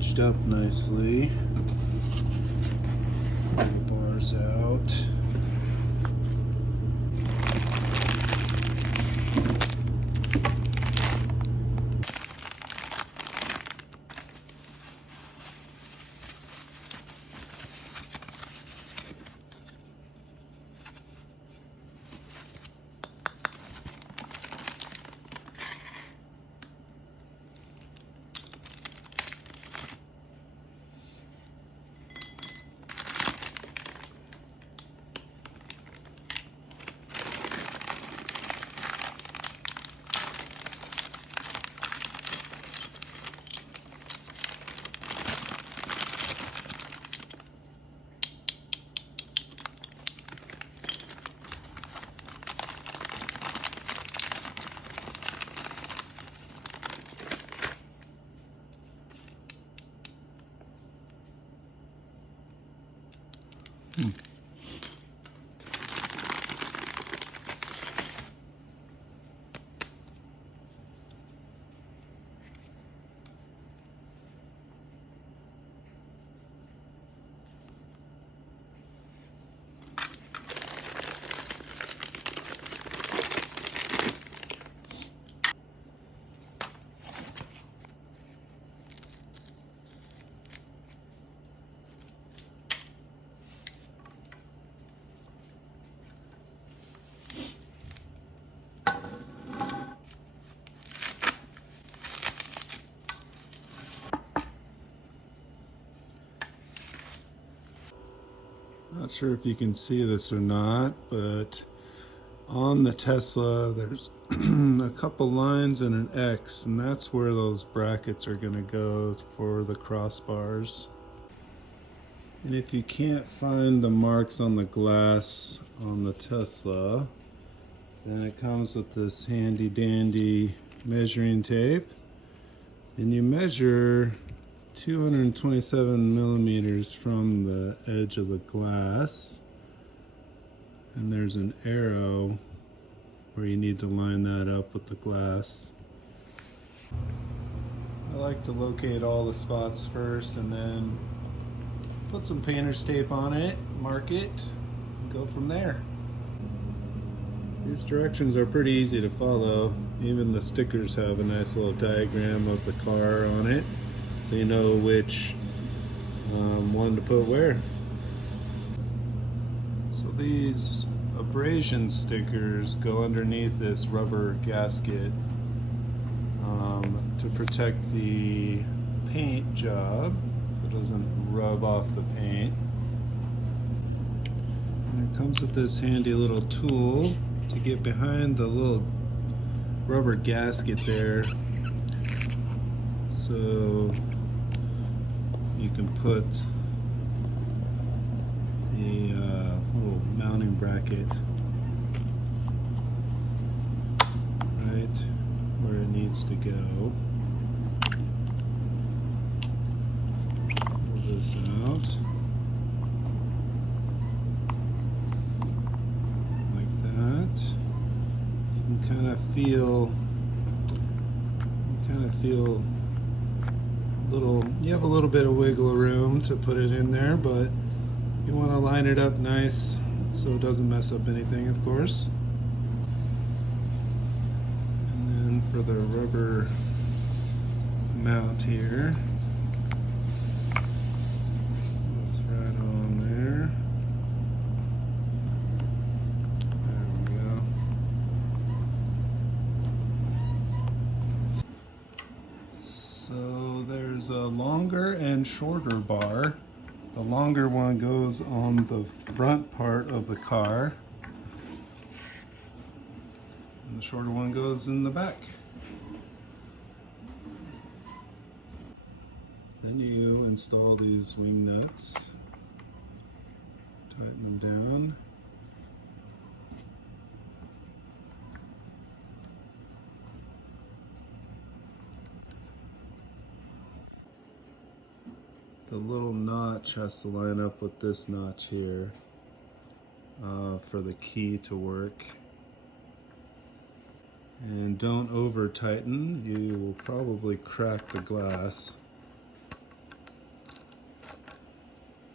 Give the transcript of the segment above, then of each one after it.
packaged up nicely. Pull the bars out. Not sure if you can see this or not, but on the Tesla there's a couple lines and an X, and that's where those brackets are going to go for the crossbars. And if you can't find the marks on the glass on the Tesla, then it comes with this handy dandy measuring tape, and you measure 227 millimeters from the edge of the glass, and there's an arrow where you need to line that up with the glass. I like to locate all the spots first and then put some painter's tape on it, mark it, and go from there. These directions are pretty easy to follow. Even the stickers have a nice little diagram of the car on it, so you know which one to put where. So these abrasion stickers go underneath this rubber gasket to protect the paint job so it doesn't rub off the paint. And it comes with this handy little tool to get behind the little rubber gasket there, so you can put the little mounting bracket right where it needs to go. Pull this out like that. You can kind of feel you have a little bit of wiggle room to put it in there, but you want to line it up nice so it doesn't mess up anything, of course. And then for the rubber mount here, it's right on there. There we go. So there's a longer and shorter bar. The longer one goes on the front part of the car, and the shorter one goes in the back. Then you install these wing nuts, tighten them down. The little notch has to line up with this notch here for the key to work. And don't over tighten, you will probably crack the glass.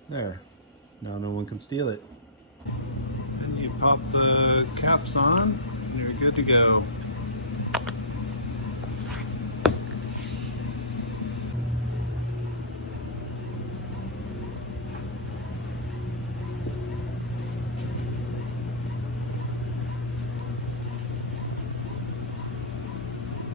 There. Now no one can steal it. And you pop the caps on, and you're good to go.